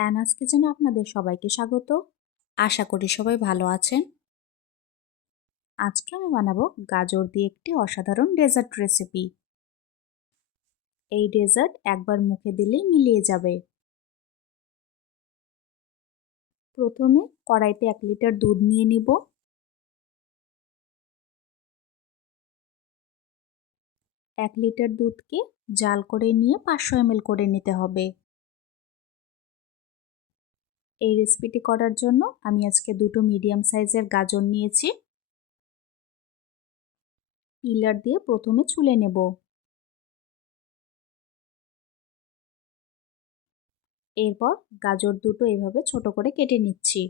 অ্যানাস কিচেনে আপনাদের সবাইকে স্বাগত। আশা করি সবাই ভালো আছেন। আজকে আমি বানাবো গাজর দিয়ে একটি অসাধারণ ডেজার্ট রেসিপি। এই ডেজার্ট একবার মুখে দিলেই মিলিয়ে যাবে। প্রথমে কড়াইতে এক লিটার দুধ নিয়ে নিব। এক লিটার দুধকে জাল করে নিয়ে পাঁচশো এমএল করে নিতে হবে। এই রেসিপিটি করার জন্য আমি আজকে দুটো মিডিয়াম সাইজের গাজর নিয়েছি। পিলার দিয়ে প্রথমে ছুলে নেব। এরপর গাজর দুটো এভাবে ছোট করে কেটে নিচ্ছি।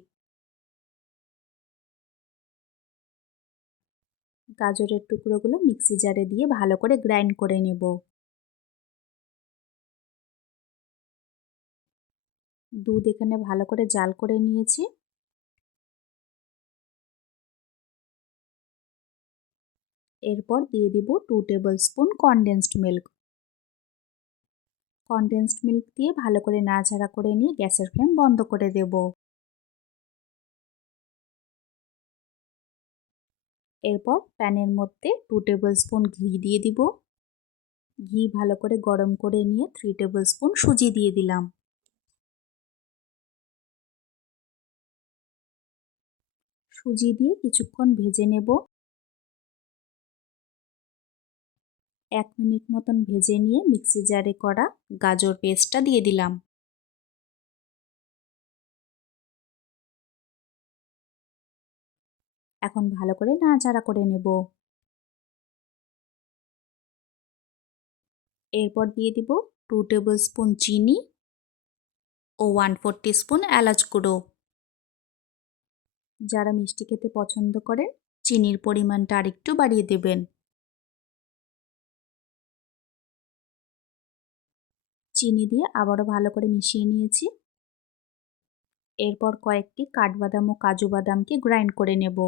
গাজরের টুকরোগুলো মিক্সি জারে দিয়ে ভালো করে গ্রাইন্ড করে নেব। দুধ এখানে ভালো করে জাল করে নিয়েছি। এরপর দিয়ে দিব two table spoon condensed milk condensed milk দিয়ে ভালো করে নাড়াচাড়া করে নিয়ে গ্যাসের ফ্লেম বন্ধ করে দেব। এরপর প্যানের মধ্যে টু টেবিল স্পুন ঘি দিয়ে দিব। ঘি ভালো করে গরম করে নিয়ে থ্রি টেবিল স্পুন সুজি দিয়ে দিলাম। সুজি দিয়ে কিছুক্ষণ ভেজে নেব। এক মিনিট মতন ভেজে নিয়ে মিক্সি জারে করা গাজর পেস্টটা দিয়ে দিলাম। এখন ভালো করে নাড়াচাড়া করে নেব। এরপর দিয়ে দিব টু টেবিল স্পুন চিনি ও ওয়ান ফোর স্পুন এলাচ গুঁড়ো। যারা মিষ্টি খেতে পছন্দ করেন, চিনির পরিমাণটা আরেকটু বাড়িয়ে দেবেন। চিনি দিয়ে আবারও ভালো করে মিশিয়ে নিয়েছি। এরপর কয়েকটি কাঠবাদাম ও কাজু বাদামকে গ্রাইন্ড করে নেব।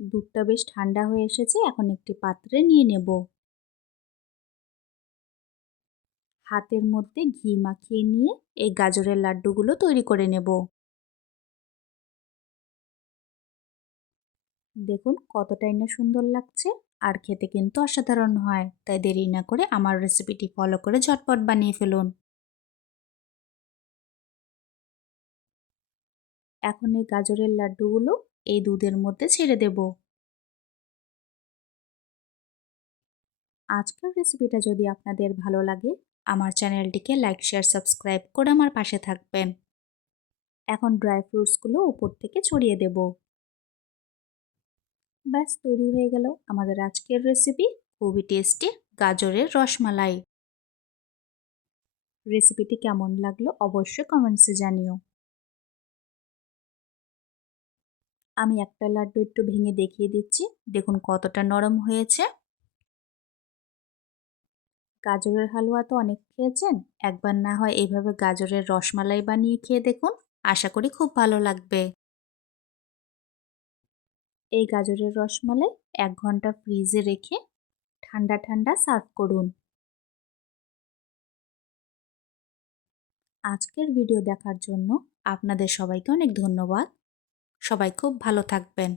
দুধটা বেশ ঠান্ডা হয়ে এসেছে, এখন একটি পাত্রে নিয়ে নেব। হাতের মধ্যে ঘি মাখিয়ে নিয়ে এই গাজরের লাড্ডুগুলো তৈরি করে নেব। দেখুন কতটাই না সুন্দর লাগছে আর খেতে কিন্তু অসাধারণ হয়। তাই দেরি না করে আমার রেসিপিটি ফলো করে ঝটপট বানিয়ে ফেলুন। এখন এই গাজরের লাড্ডুগুলো এই দুধের মধ্যে ছেড়ে দেব। আজকের রেসিপিটা যদি আপনাদের ভালো লাগে, আমার চ্যানেলটিকে লাইক শেয়ার সাবস্ক্রাইব করে আমার পাশে থাকবেন। এখন ড্রাই ফ্রুটসগুলো উপর থেকে ছড়িয়ে দেবো। ব্যাস, তৈরি হয়ে গেল আমাদের আজকের রেসিপি খুবই টেস্টি গাজরের রসমালাই। রেসিপিটি কেমন লাগল অবশ্যই কমেন্টসে জানিও। আমি একটা লাড্ডু একটু ভেঙে দেখিয়ে দিচ্ছি, দেখুন কতটা নরম হয়েছে। গাজরের হালুয়া তো অনেক খেয়েছেন, একবার না হয় এইভাবে গাজরের রসমালাই বানিয়ে খেয়ে দেখুন, আশা করি খুব ভালো লাগবে। এই গাজরের রসমালাই এক ঘণ্টা ফ্রিজে রেখে ঠান্ডা ঠান্ডা সার্ভ করুন। আজকের ভিডিও দেখার জন্য আপনাদের সবাইকে অনেক ধন্যবাদ। সবাই খুব ভালো থাকবেন।